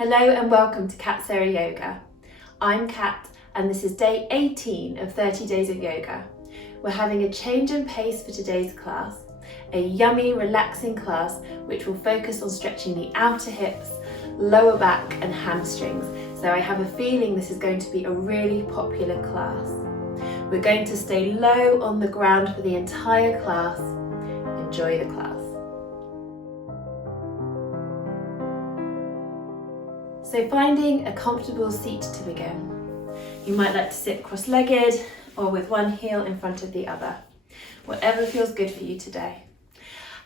Hello and welcome to Kat Sara Yoga. I'm Kat and this is day 18 of 30 days of yoga. We're having a change in pace for today's class, a yummy, relaxing class which will focus on stretching the outer hips, lower back and hamstrings. So I have a feeling this is going to be a really popular class. We're going to stay low on the ground for the entire class. Enjoy the class. So finding a comfortable seat to begin. You might like to sit cross-legged or with one heel in front of the other. Whatever feels good for you today.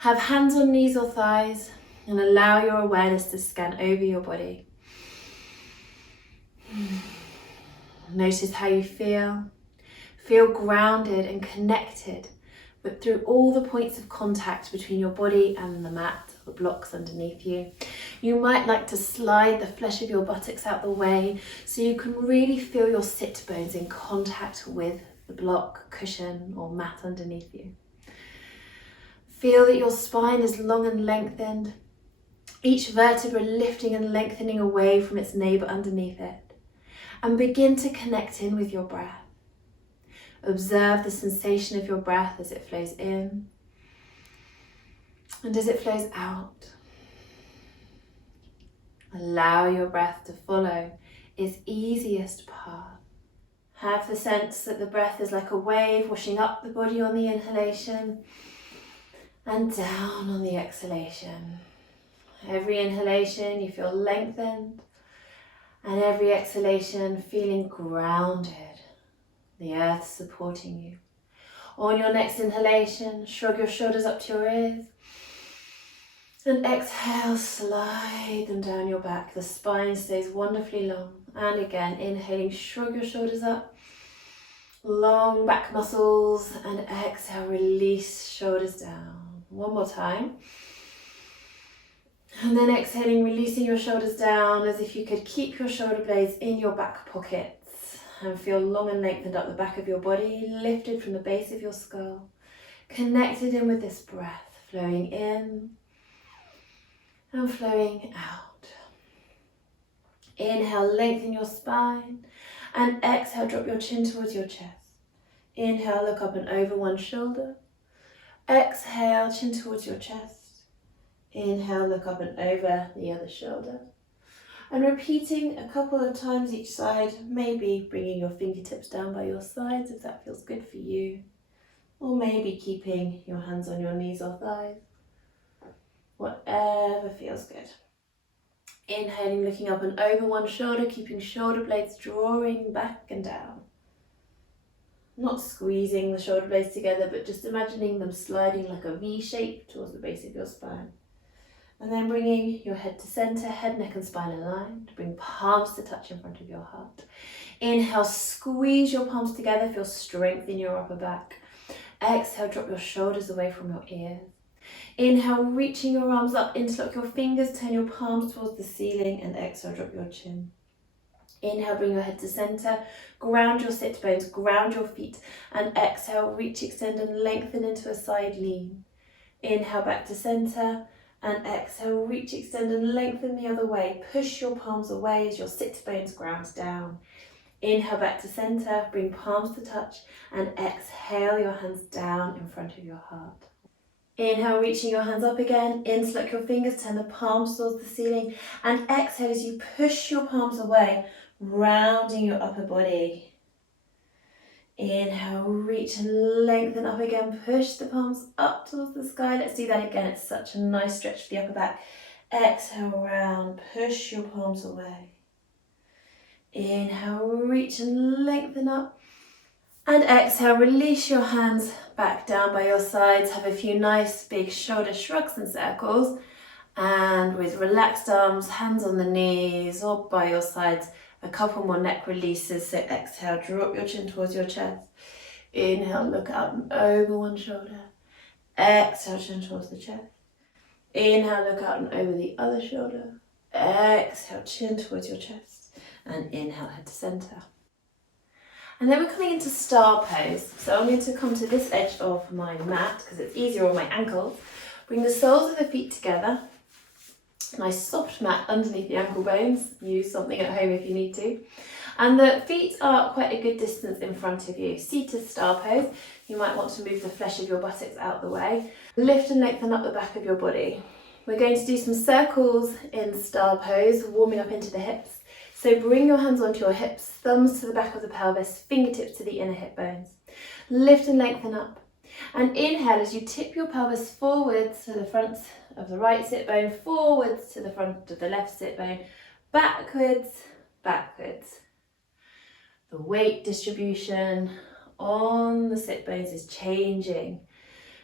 Have hands on knees or thighs and allow your awareness to scan over your body. Notice how you feel. Feel grounded and connected, but through all the points of contact between your body and the mat or blocks underneath you. You might like to slide the flesh of your buttocks out the way so you can really feel your sit bones in contact with the block, cushion or mat underneath you. Feel that your spine is long and lengthened, each vertebra lifting and lengthening away from its neighbour underneath it. And begin to connect in with your breath. Observe the sensation of your breath as it flows in and as it flows out. Allow your breath to follow its easiest path. Have the sense that the breath is like a wave washing up the body on the inhalation and down on the exhalation. Every inhalation you feel lengthened and every exhalation feeling grounded. The earth supporting you. On your next inhalation, shrug your shoulders up to your ears. And exhale, slide them down your back. The spine stays wonderfully long. And again, inhaling, shrug your shoulders up. Long back muscles. And exhale, release shoulders down. One more time. And then exhaling, releasing your shoulders down as if you could keep your shoulder blades in your back pocket. And feel long and lengthened up the back of your body, lifted from the base of your skull, connected in with this breath, flowing in and flowing out. Inhale, lengthen your spine, and exhale, drop your chin towards your chest. Inhale, look up and over one shoulder. Exhale, chin towards your chest. Inhale, look up and over the other shoulder. And repeating a couple of times each side, maybe bringing your fingertips down by your sides if that feels good for you. Or maybe keeping your hands on your knees or thighs. Whatever feels good. Inhaling, looking up and over one shoulder, keeping shoulder blades drawing back and down. Not squeezing the shoulder blades together, but just imagining them sliding like a V shape towards the base of your spine. And then bringing your head to center, head, neck and spine aligned. Bring palms to touch in front of your heart. Inhale, squeeze your palms together, feel strength in your upper back. Exhale, drop your shoulders away from your ears. Inhale, reaching your arms up, interlock your fingers, turn your palms towards the ceiling and exhale, drop your chin. Inhale, bring your head to center, ground your sit bones, ground your feet and exhale, reach, extend and lengthen into a side lean. Inhale, back to center. And exhale, reach, extend and lengthen the other way. Push your palms away as your sit bones ground down. Inhale back to center, bring palms to touch and exhale your hands down in front of your heart. Inhale, reaching your hands up again. Interlock your fingers, turn the palms towards the ceiling and exhale as you push your palms away, rounding your upper body. Inhale, reach and lengthen up again, push the palms up towards the sky. Let's do that again, it's such a nice stretch for the upper back. Exhale, round, push your palms away. Inhale, reach and lengthen up. And exhale, release your hands back down by your sides. Have a few nice big shoulder shrugs and circles. And with relaxed arms, hands on the knees or by your sides, a couple more neck releases. So exhale, drop your chin towards your chest. Inhale, look up and over one shoulder. Exhale, chin towards the chest. Inhale, look out and over the other shoulder. Exhale, chin towards your chest. And inhale, head to center. And then we're coming into star pose. So I'm going to come to this edge of my mat because it's easier on my ankles. Bring the soles of the feet together. Nice soft mat underneath the ankle bones. Use something at home if you need to. And the feet are quite a good distance in front of you. Seated star pose. You might want to move the flesh of your buttocks out the way. Lift and lengthen up the back of your body. We're going to do some circles in star pose, warming up into the hips. So bring your hands onto your hips, thumbs to the back of the pelvis, fingertips to the inner hip bones. Lift and lengthen up. And inhale as you tip your pelvis forwards to the front of the right sit bone, forwards to the front of the left sit bone, backwards, backwards. The weight distribution on the sit bones is changing,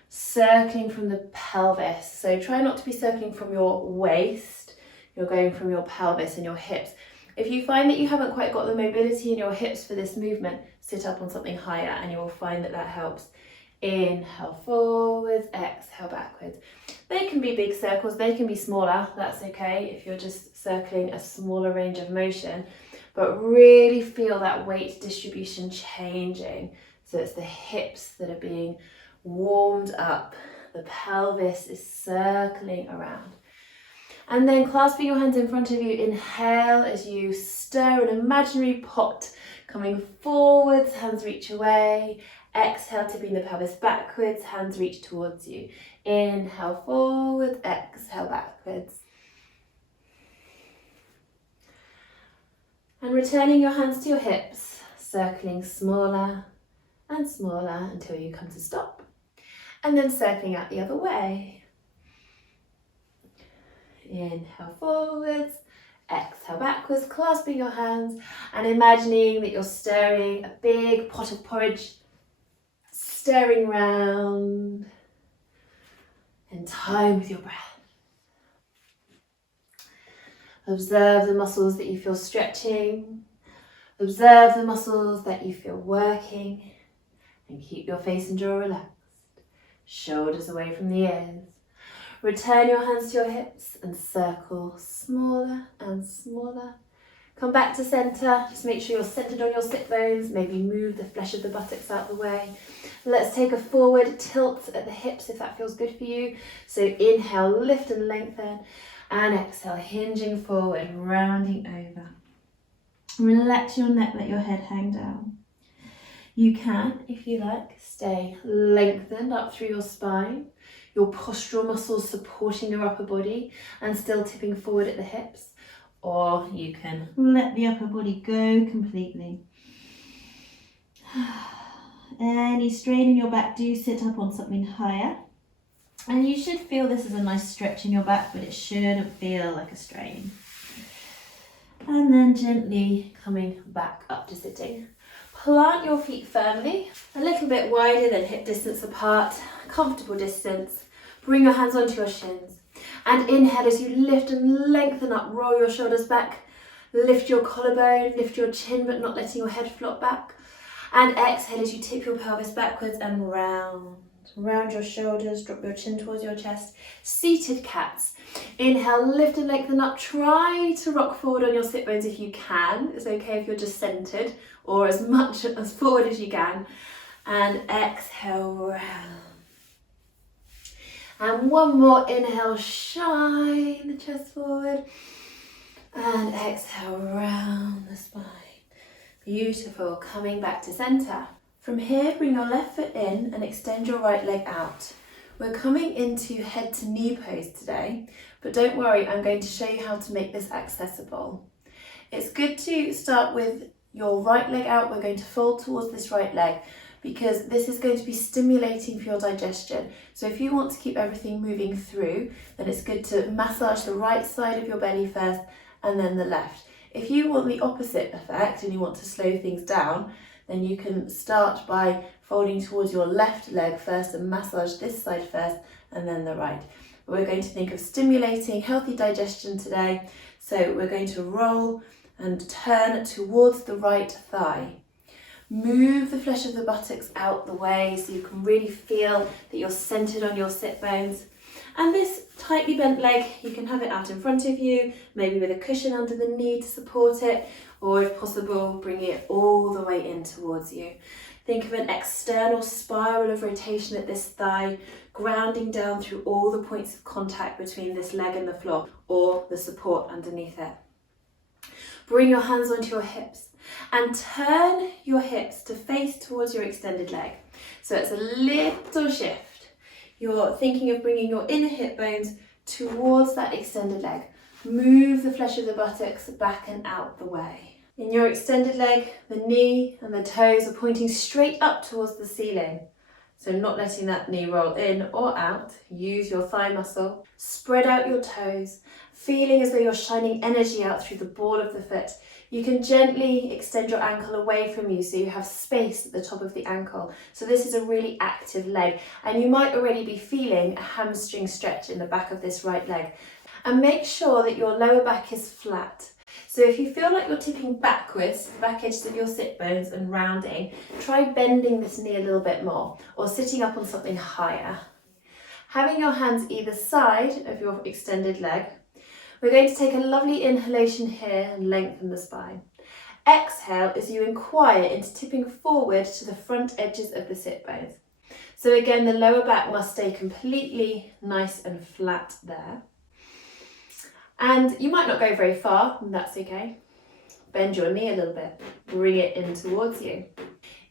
circling from the pelvis. So try not to be circling from your waist, you're going from your pelvis and your hips. If you find that you haven't quite got the mobility in your hips for this movement, sit up on something higher and you will find that that helps. Inhale forwards, exhale backwards. They can be big circles, they can be smaller, that's okay if you're just circling a smaller range of motion, but really feel that weight distribution changing. So it's the hips that are being warmed up, the pelvis is circling around. And then clasping your hands in front of you, inhale as you stir an imaginary pot coming forwards, hands reach away. Exhale, tipping the pelvis backwards, hands reach towards you. Inhale forward, exhale backwards. And returning your hands to your hips, circling smaller and smaller until you come to stop. And then circling out the other way. Inhale forwards, exhale backwards, clasping your hands and imagining that you're stirring a big pot of porridge, stirring round in time with your breath. Observe the muscles that you feel stretching. Observe the muscles that you feel working. And keep your face and jaw relaxed. Shoulders away from the ears. Return your hands to your hips and circle smaller and smaller. Come back to centre. Just make sure you're centred on your sit bones. Maybe move the flesh of the buttocks out the way. Let's take a forward tilt at the hips if that feels good for you. So inhale, lift and lengthen. And exhale, hinging forward, rounding over. Relax your neck, let your head hang down. You can, if you like, stay lengthened up through your spine, your postural muscles supporting your upper body and still tipping forward at the hips. Or you can let the upper body go completely. Any strain in your back, do sit up on something higher. And you should feel this is a nice stretch in your back, but it shouldn't feel like a strain. And then gently coming back up to sitting. Plant your feet firmly, a little bit wider than hip distance apart, comfortable distance. Bring your hands onto your shins. And inhale as you lift and lengthen up, roll your shoulders back, lift your collarbone, lift your chin but not letting your head flop back. And exhale as you tip your pelvis backwards and round. Round your shoulders, drop your chin towards your chest. Seated cats. Inhale, lift and lengthen up. Try to rock forward on your sit bones if you can. It's okay if you're just centered or as much as forward as you can. And exhale, round. And one more inhale, shine the chest forward. And exhale, round the spine. Beautiful, coming back to center. From here, bring your left foot in and extend your right leg out. We're coming into head to knee pose today, but don't worry, I'm going to show you how to make this accessible. It's good to start with your right leg out. We're going to fold towards this right leg because this is going to be stimulating for your digestion. So if you want to keep everything moving through, then it's good to massage the right side of your belly first and then the left. If you want the opposite effect and you want to slow things down, then you can start by folding towards your left leg first and massage this side first and then the right. We're going to think of stimulating healthy digestion today. So we're going to roll and turn towards the right thigh. Move the flesh of the buttocks out the way so you can really feel that you're centered on your sit bones. And this tightly bent leg, you can have it out in front of you, maybe with a cushion under the knee to support it, or if possible, bring it all the way in towards you. Think of an external spiral of rotation at this thigh, grounding down through all the points of contact between this leg and the floor, or the support underneath it. Bring your hands onto your hips and turn your hips to face towards your extended leg. So it's a little shift. You're thinking of bringing your inner hip bones towards that extended leg. Move the flesh of the buttocks back and out the way. In your extended leg, the knee and the toes are pointing straight up towards the ceiling. So not letting that knee roll in or out. Use your thigh muscle. Spread out your toes, feeling as though you're shining energy out through the ball of the foot. You can gently extend your ankle away from you so you have space at the top of the ankle. So this is a really active leg, and you might already be feeling a hamstring stretch in the back of this right leg. And make sure that your lower back is flat. So if you feel like you're tipping backwards, the back edges of your sit bones and rounding, try bending this knee a little bit more, or sitting up on something higher. Having your hands either side of your extended leg, we're going to take a lovely inhalation here and lengthen the spine. Exhale as you inquire into tipping forward to the front edges of the sit bones. So again, the lower back must stay completely nice and flat there. And you might not go very far, and that's okay. Bend your knee a little bit, bring it in towards you.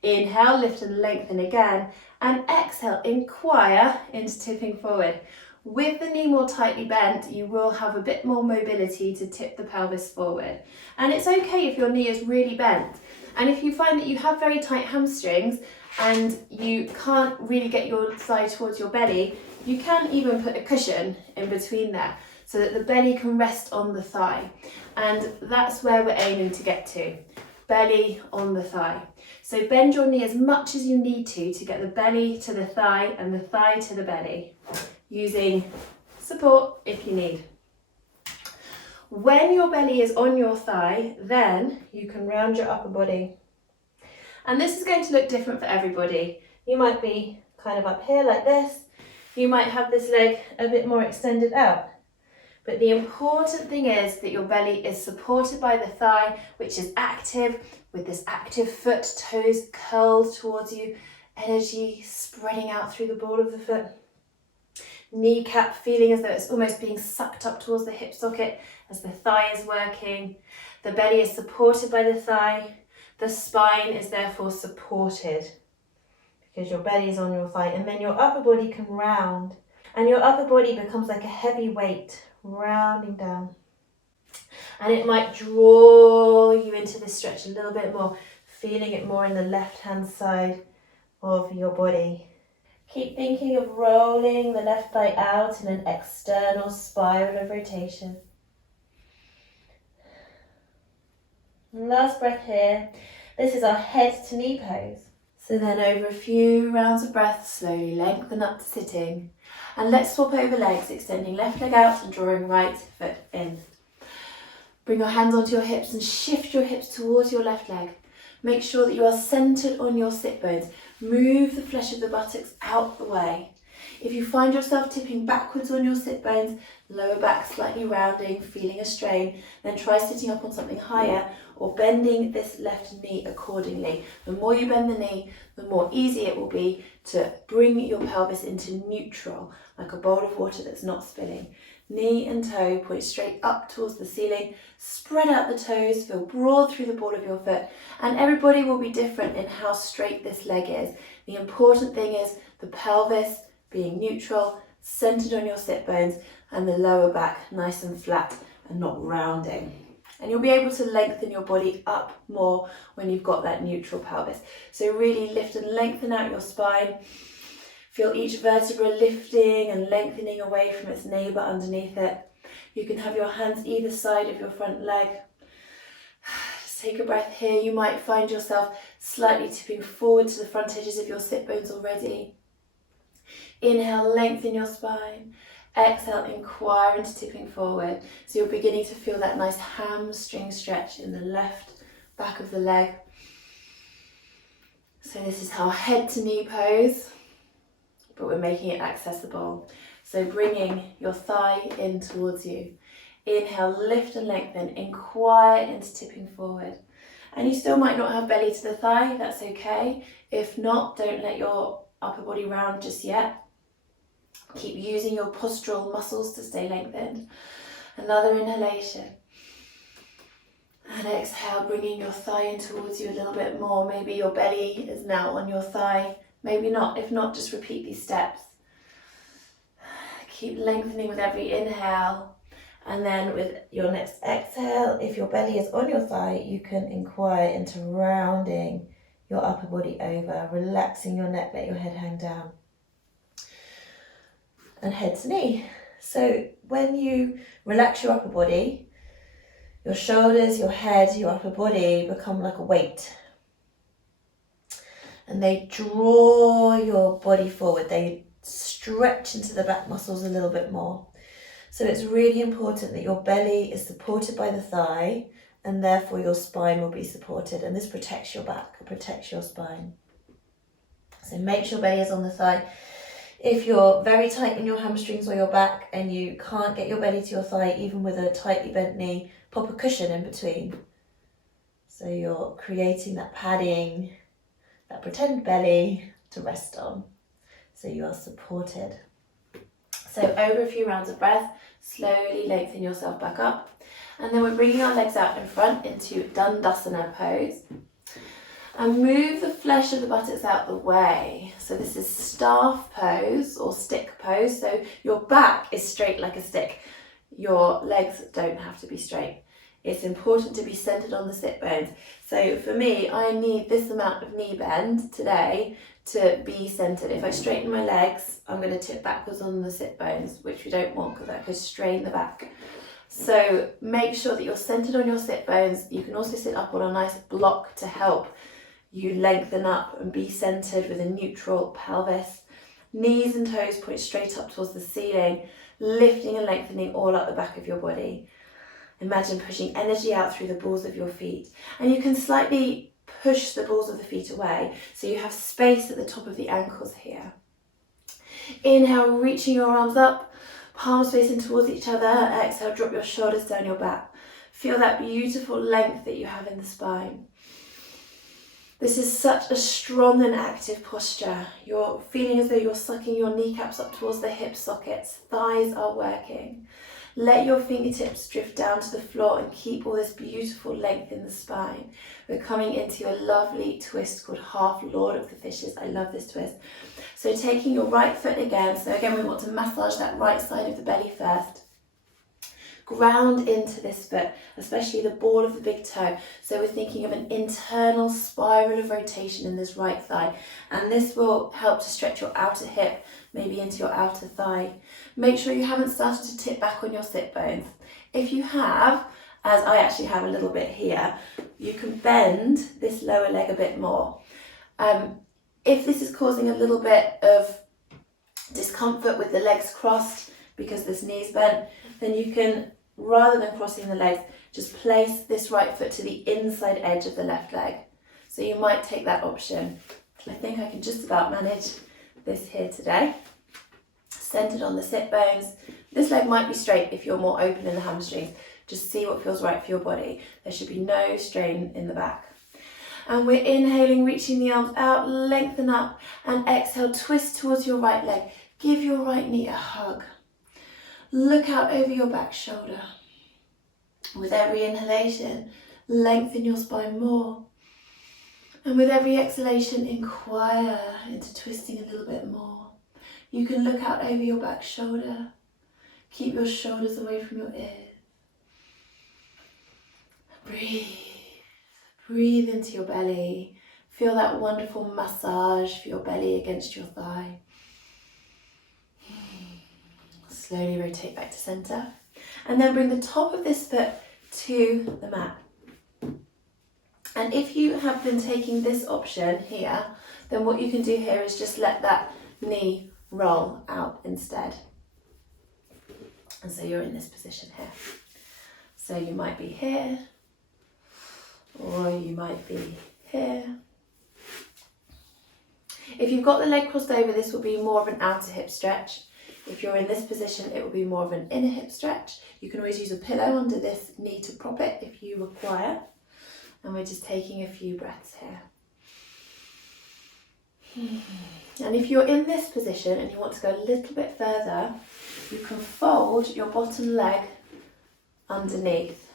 Inhale, lift and lengthen again, and exhale, inquire into tipping forward. With the knee more tightly bent, you will have a bit more mobility to tip the pelvis forward. And it's okay if your knee is really bent. And if you find that you have very tight hamstrings and you can't really get your thigh towards your belly, you can even put a cushion in between there, so that the belly can rest on the thigh. And that's where we're aiming to get to, belly on the thigh. So bend your knee as much as you need to get the belly to the thigh and the thigh to the belly, using support if you need. When your belly is on your thigh, then you can round your upper body. And this is going to look different for everybody. You might be kind of up here like this. You might have this leg a bit more extended out. But the important thing is that your belly is supported by the thigh, which is active, with this active foot, toes curled towards you, energy spreading out through the ball of the foot. Kneecap feeling as though it's almost being sucked up towards the hip socket as the thigh is working. The belly is supported by the thigh. The spine is therefore supported because your belly is on your thigh, and then your upper body can round, and your upper body becomes like a heavy weight rounding down, and it might draw you into this stretch a little bit more, feeling it more in the left hand side of your body. Keep thinking of rolling the left thigh out in an external spiral of rotation. Last breath here. This is our head to knee pose. So then over a few rounds of breath, slowly lengthen up to sitting. And let's swap over legs, extending left leg out and drawing right foot in. Bring your hands onto your hips and shift your hips towards your left leg. Make sure that you are centered on your sit bones. Move the flesh of the buttocks out the way. If you find yourself tipping backwards on your sit bones, lower back slightly rounding, feeling a strain, then try sitting up on something higher or bending this left knee accordingly. The more you bend the knee, the more easy it will be to bring your pelvis into neutral, like a bowl of water that's not spilling. Knee and toe point straight up towards the ceiling. Spread out the toes, feel broad through the ball of your foot, and everybody will be different in how straight this leg is. The important thing is the pelvis being neutral, centered on your sit bones, and the lower back nice and flat and not rounding. And you'll be able to lengthen your body up more when you've got that neutral pelvis. So really lift and lengthen out your spine. Feel each vertebra lifting and lengthening away from its neighbour underneath it. You can have your hands either side of your front leg. Just take a breath here. You might find yourself slightly tipping forward to the front edges of your sit bones already. Inhale, lengthen your spine. Exhale, inquire into tipping forward. So you're beginning to feel that nice hamstring stretch in the left back of the leg. So this is our head to knee pose, but we're making it accessible. So bringing your thigh in towards you. Inhale, lift and lengthen, inquire into tipping forward. And you still might not have belly to the thigh, that's okay. If not, don't let your upper body round just yet. Keep using your postural muscles to stay lengthened. Another inhalation. And exhale, bringing your thigh in towards you a little bit more. Maybe your belly is now on your thigh. Maybe not. If not, just repeat these steps. Keep lengthening with every inhale. And then with your next exhale, if your belly is on your thigh, you can inquire into rounding your upper body over, relaxing your neck, let your head hang down. And head to knee. So when you relax your upper body, your shoulders, your head, your upper body become like a weight. And they draw your body forward. They stretch into the back muscles a little bit more. So it's really important that your belly is supported by the thigh, and therefore your spine will be supported. And this protects your back, it protects your spine. So make sure your belly is on the thigh. If you're very tight in your hamstrings or your back and you can't get your belly to your thigh, even with a tightly bent knee, pop a cushion in between. So you're creating that padding, that pretend belly to rest on. So you are supported. So over a few rounds of breath, slowly lengthen yourself back up. And then we're bringing our legs out in front into Dandasana pose. And move the flesh of the buttocks out the way. So this is staff pose or stick pose. So your back is straight like a stick. Your legs don't have to be straight. It's important to be centered on the sit bones. So for me, I need this amount of knee bend today to be centered. If I straighten my legs, I'm going to tip backwards on the sit bones, which we don't want because that could strain the back. So make sure that you're centered on your sit bones. You can also sit up on a nice block to help you lengthen up and be centered with a neutral pelvis. Knees and toes point straight up towards the ceiling, lifting and lengthening all up the back of your body. Imagine pushing energy out through the balls of your feet. And you can slightly push the balls of the feet away so you have space at the top of the ankles here. Inhale, reaching your arms up, palms facing towards each other. Exhale, drop your shoulders down your back. Feel that beautiful length that you have in the spine. This is such a strong and active posture. You're feeling as though you're sucking your kneecaps up towards the hip sockets. Thighs are working. Let your fingertips drift down to the floor and keep all this beautiful length in the spine. We're coming into your lovely twist called Half Lord of the Fishes. I love this twist. So taking your right foot again. So again, we want to massage that right side of the belly first. Ground into this foot, especially the ball of the big toe. So we're thinking of an internal spiral of rotation in this right thigh. And this will help to stretch your outer hip, maybe into your outer thigh. Make sure you haven't started to tip back on your sit bones. If you have, as I actually have a little bit here, you can bend this lower leg a bit more. If this is causing a little bit of discomfort with the legs crossed because this knee's bent, then you can, rather than crossing the legs, just place this right foot to the inside edge of the left leg. So you might take that option. I think I can just about manage this here today. Centered on the sit bones. This leg might be straight if you're more open in the hamstrings. Just see what feels right for your body. There should be no strain in the back. And we're inhaling, reaching the arms out, lengthen up, and exhale, twist towards your right leg. Give your right knee a hug. Look out over your back shoulder. With every inhalation, lengthen your spine more. And with every exhalation, inquire into twisting a little bit more. You can look out over your back shoulder. Keep your shoulders away from your ears. Breathe. Breathe into your belly. Feel that wonderful massage for your belly against your thigh. Slowly rotate back to center. And then bring the top of this foot to the mat. And if you have been taking this option here, then what you can do here is just let that knee roll out instead. And so you're in this position here. So you might be here, or you might be here. If you've got the leg crossed over, this will be more of an outer hip stretch. If you're in this position, it will be more of an inner hip stretch. You can always use a pillow under this knee to prop it if you require. And we're just taking a few breaths here. And if you're in this position and you want to go a little bit further, you can fold your bottom leg underneath.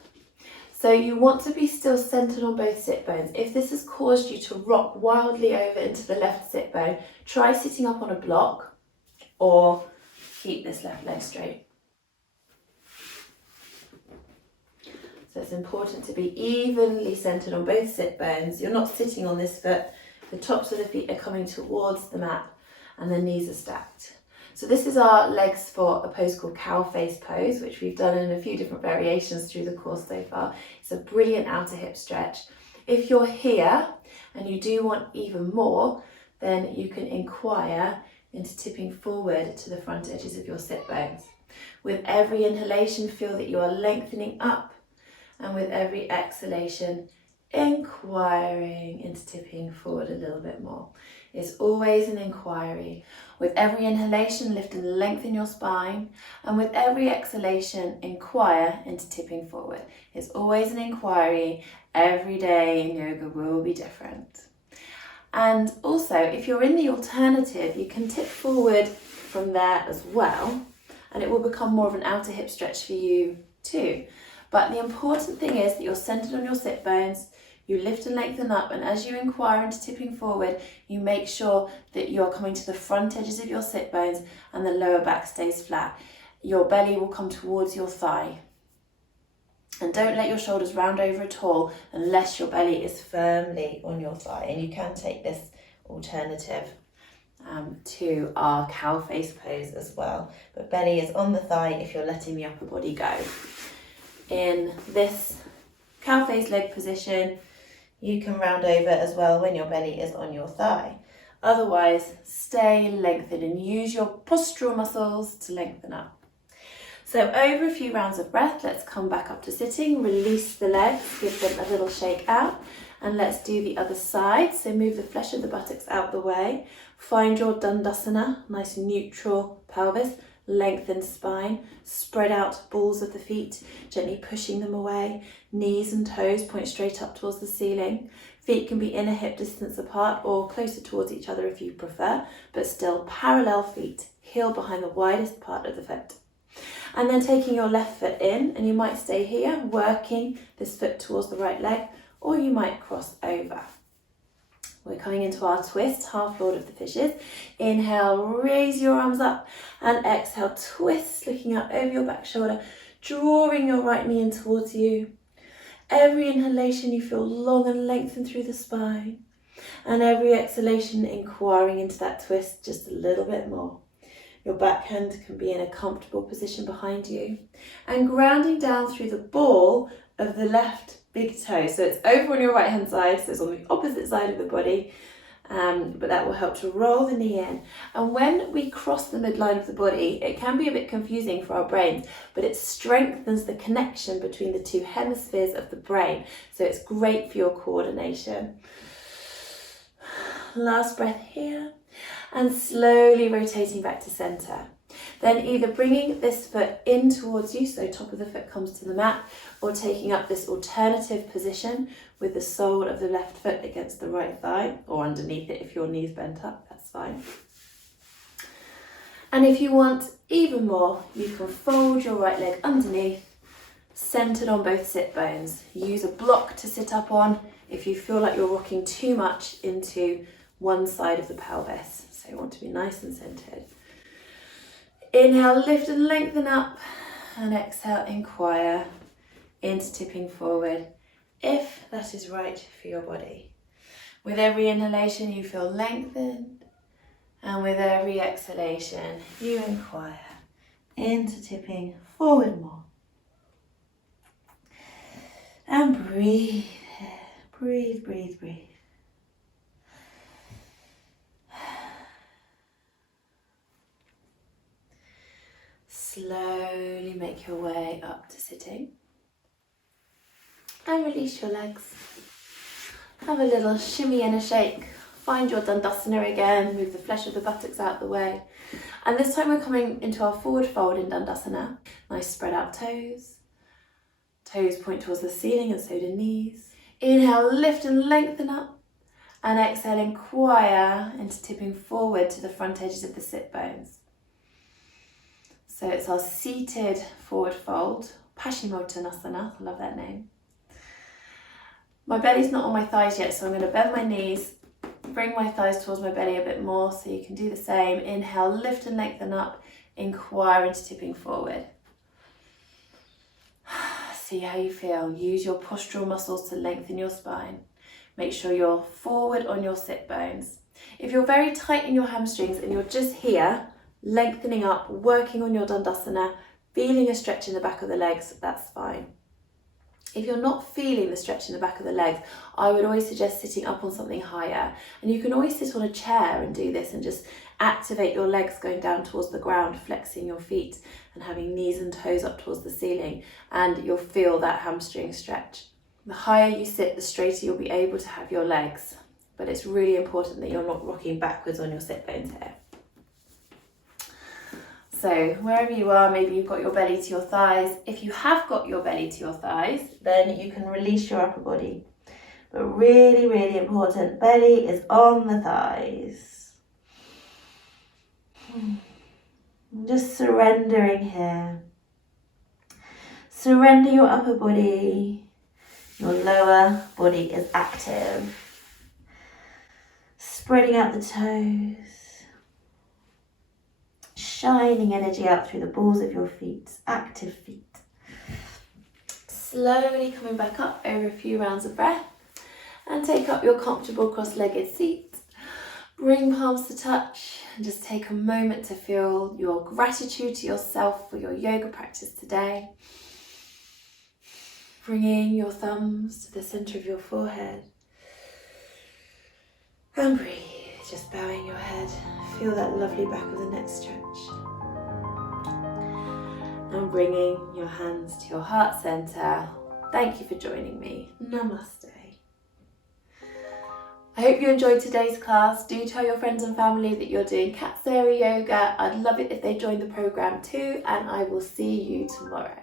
So you want to be still centered on both sit bones. If this has caused you to rock wildly over into the left sit bone, try sitting up on a block or keep this left leg straight. So it's important to be evenly centered on both sit bones. You're not sitting on this foot. The tops of the feet are coming towards the mat and the knees are stacked. So this is our legs for a pose called cow face pose, which we've done in a few different variations through the course so far. It's a brilliant outer hip stretch. If you're here and you do want even more, then you can inquire into tipping forward to the front edges of your sit bones. With every inhalation, feel that you are lengthening up, and with every exhalation, inquiring into tipping forward a little bit more. It's always an inquiry. With every inhalation, lift and lengthen your spine, and with every exhalation, inquire into tipping forward. It's always an inquiry. Every day in yoga will be different. And also, if you're in the alternative, you can tip forward from there as well, and it will become more of an outer hip stretch for you too. But the important thing is that you're centered on your sit bones, you lift and lengthen up, and as you inquire into tipping forward, you make sure that you're coming to the front edges of your sit bones and the lower back stays flat. Your belly will come towards your thigh. And don't let your shoulders round over at all unless your belly is firmly on your thigh. And you can take this alternative to our cow face pose as well. But belly is on the thigh if you're letting the upper body go. In this cow face leg position, you can round over as well when your belly is on your thigh. Otherwise, stay lengthened and use your postural muscles to lengthen up. So over a few rounds of breath, let's come back up to sitting, release the legs, give them a little shake out, and let's do the other side. So move the flesh of the buttocks out the way, find your Dandasana, nice neutral pelvis, lengthened spine, spread out balls of the feet, gently pushing them away, knees and toes point straight up towards the ceiling. Feet can be inner hip distance apart or closer towards each other if you prefer, but still parallel feet, heel behind the widest part of the foot. And then taking your left foot in, and you might stay here, working this foot towards the right leg, or you might cross over. We're coming into our twist, half Lord of the Fishes. Inhale, raise your arms up, and exhale, twist, looking up over your back shoulder, drawing your right knee in towards you. Every inhalation, you feel long and lengthened through the spine, and every exhalation, inquiring into that twist just a little bit more. Your backhand can be in a comfortable position behind you, and grounding down through the ball of the left big toe. So it's over on your right hand side, so it's on the opposite side of the body, but that will help to roll the knee in. And when we cross the midline of the body, it can be a bit confusing for our brains, but it strengthens the connection between the two hemispheres of the brain. So it's great for your coordination. Last breath here. And slowly rotating back to center. Then either bringing this foot in towards you, so top of the foot comes to the mat, or taking up this alternative position with the sole of the left foot against the right thigh, or underneath it if your knee's bent up, that's fine. And if you want even more, you can fold your right leg underneath, centered on both sit bones. Use a block to sit up on if you feel like you're rocking too much into one side of the pelvis. So you want to be nice and centered. Inhale, lift and lengthen up, and exhale, inquire into tipping forward if that is right for your body. With every inhalation, you feel lengthened, and with every exhalation, you inquire into tipping forward more. And breathe, breathe, breathe, breathe. Slowly make your way up to sitting and release your legs. Have a little shimmy and a shake. Find your Dandasana again, move the flesh of the buttocks out the way. And this time we're coming into our forward fold in Dandasana. Nice spread out toes. Toes point towards the ceiling and so do knees. Inhale, lift and lengthen up. And exhale, inquire into tipping forward to the front edges of the sit bones. So it's our seated forward fold, Paschimottanasana, I love that name. My belly's not on my thighs yet, so I'm going to bend my knees, bring my thighs towards my belly a bit more, so you can do the same. Inhale, lift and lengthen up, inquire into tipping forward. See how you feel. Use your postural muscles to lengthen your spine. Make sure you're forward on your sit bones. If you're very tight in your hamstrings and you're just here, lengthening up, working on your Dandasana, feeling a stretch in the back of the legs, that's fine. If you're not feeling the stretch in the back of the legs, I would always suggest sitting up on something higher. And you can always sit on a chair and do this and just activate your legs going down towards the ground, flexing your feet and having knees and toes up towards the ceiling, and you'll feel that hamstring stretch. The higher you sit, the straighter you'll be able to have your legs. But it's really important that you're not rocking backwards on your sit bones here. So wherever you are, maybe you've got your belly to your thighs. If you have got your belly to your thighs, then you can release your upper body. But really, really important, belly is on the thighs. Just surrendering here. Surrender your upper body. Your lower body is active. Spreading out the toes. Shining energy out through the balls of your feet, active feet. Slowly coming back up over a few rounds of breath, and take up your comfortable cross-legged seat. Bring palms to touch and just take a moment to feel your gratitude to yourself for your yoga practice today. Bringing your thumbs to the center of your forehead. And breathe, just bowing your head. Feel that lovely back of the neck stretch. And bringing your hands to your heart center. Thank you for joining me. Namaste. I hope you enjoyed today's class. Do tell your friends and family that you're doing Katsari yoga. I'd love it if they joined the program too, and I will see you tomorrow.